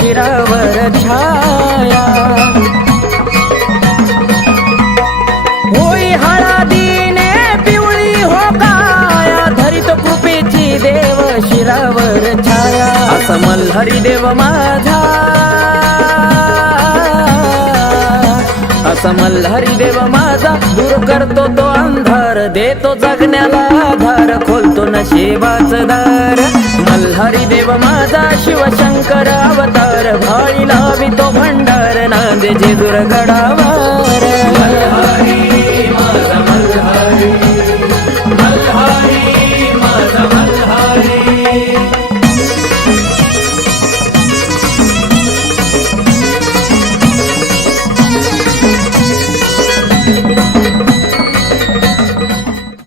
शिरावर छाया होई हळदीने पिवळी हो काया धरित कृपेची देव शिरावर छाया असा मल्हारी देव माझा असा मल्हारी देव माझा दूर करतो तो अंधार देतो जगण्याला आधार खोलतो नशिबाचं दार मल्हारी देव माझा शिवशंकर अवतार भाळी लावितो भंडार नांदे जेजुर गडावर मल्हारी माझा मल्हारी